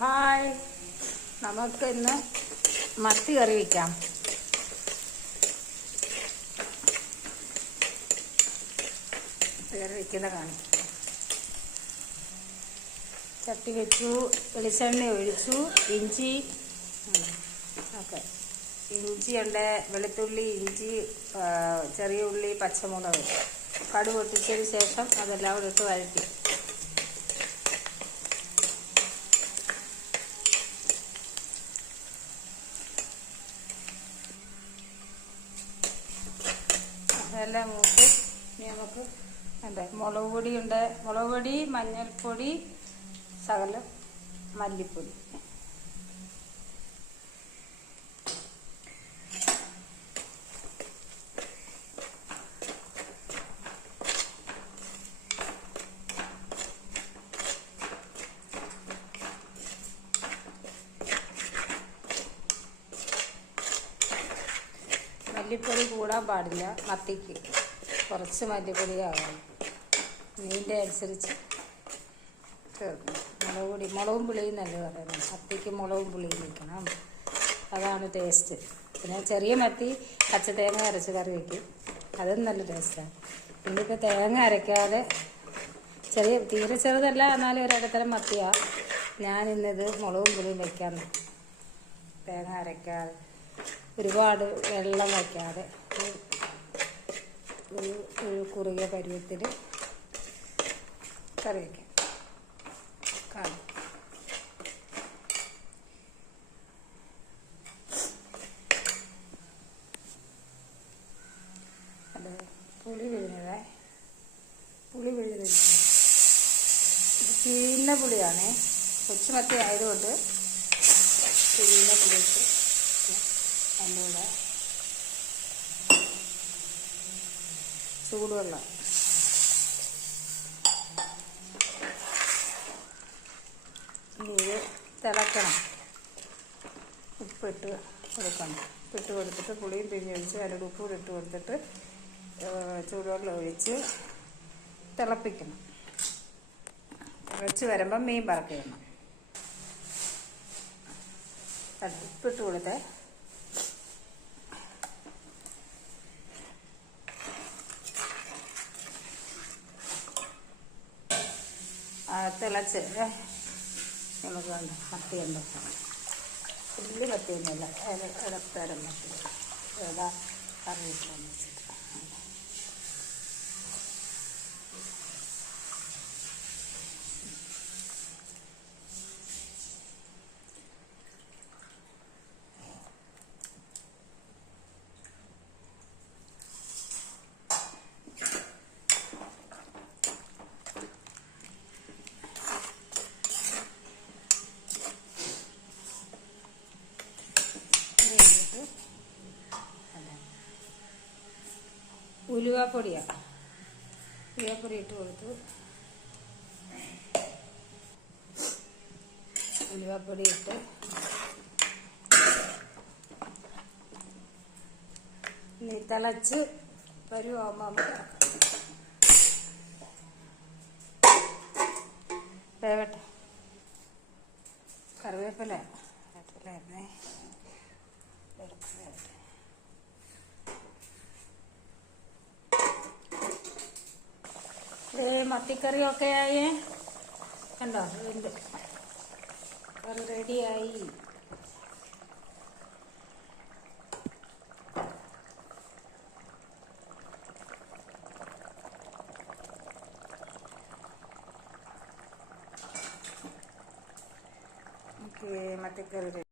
Hi, നമുക്ക് ഇന്ന് മത്തി കറി വയ്ക്കാം. കറി വയ്ക്കുന്ന കാണും. ചട്ടി വെച്ചു, വെളിച്ചെണ്ണ ഒഴിച്ചു, ഇഞ്ചി ഓക്കെ ഇഞ്ചിയുണ്ട്, വെളുത്തുള്ളി, ഇഞ്ചി, ചെറിയ ഉള്ളി, പച്ചമുളക്, കടുക് പൊട്ടിച്ചതിന് ശേഷം അതെല്ലാം കൂടെ ഇട്ട് വഴറ്റി. അതെല്ലാം മൂത്ത് ഇനി നമുക്ക് മുളക് പൊടിയുണ്ട്, മുളക് പൊടി, മഞ്ഞൾപ്പൊടി, ശകലം മല്ലിപ്പൊടി. മല്ലിപ്പൊടി കൂടാൻ പാടില്ല, മത്തിക്ക് കുറച്ച് മല്ലിപ്പൊടി ആകണം. മീനിൻ്റെ അനുസരിച്ച് ചേർക്കണം. മുളകും പുളിയും നല്ല പറയുന്നത്. മത്തിക്ക് മുളകും പുളിയും വയ്ക്കണം, അതാണ് ടേസ്റ്റ്. പിന്നെ ചെറിയ മത്തി പച്ച തേങ്ങ അരച്ച് കറി വയ്ക്കും, അതും നല്ല ടേസ്റ്റാണ്. ഇന്നിപ്പോൾ തേങ്ങ അരയ്ക്കാതെ തീരെ ചെറുതല്ല, എന്നാലും ഒരിടത്തരം മത്തിയാണ്. ഞാനിന്നത് മുളകും പുളിയും വയ്ക്കാൻ, തേങ്ങ അരയ്ക്കാതെ ഒരുപാട് വെള്ളം വയ്ക്കാതെ ഒരു കുറുകിയ പരുവത്തിൽ കറി വയ്ക്കാം കാണും. അത് പുളി പിഴിഞ്ഞത് ഇത് പിഴിയുന്ന പുളിയാണേ. കൊച്ചുമത്തി ആയതുകൊണ്ട് പിഴിയുന്ന പുളി ഇട്ട് അതിൻ്റെ കൂടെ ചൂടുവെള്ളം ഇത് തിളക്കണം. ഉപ്പിട്ട് കൊടുക്കണം. ഉപ്പിട്ട് കൊടുത്തിട്ട് പുളിയും പിഴിഞ്ഞൊഴിച്ച് അതിൻ്റെ ഉപ്പ് കൂടി ഇട്ട് കൊടുത്തിട്ട് ചൂടുവെള്ളം ഒഴിച്ച് തിളപ്പിക്കണം. തിളച്ച് വരുമ്പം മീൻ പറക്കണം. ഉപ്പിട്ട് കൊടുത്തേ തിളച്ച് നമുക്ക് വേണ്ട മത്തി ഉണ്ടാക്കാം. വലിയ മത്തിയൊന്നുമില്ല, ഇടത്തരം മത്തി ഏതാ കറിവേപ്പില വെച്ചിട്ട്. ഉലുവാപ്പൊടിയാണ്, ഉലുവാപ്പൊടി ഇട്ട് കൊടുത്തു. ഉലുവാപ്പൊടി ഇട്ട് ഇനി തിളച്ച് പരുവാകുമ്പോൾ നമുക്ക് വേവട്ടെ. കറിവേപ്പില വേവട്ടെ. മത്തിക്കറിയൊക്കെ ആയി കണ്ടോ, ഉണ്ട്. കറി റെഡിയായി. മത്തിക്കറി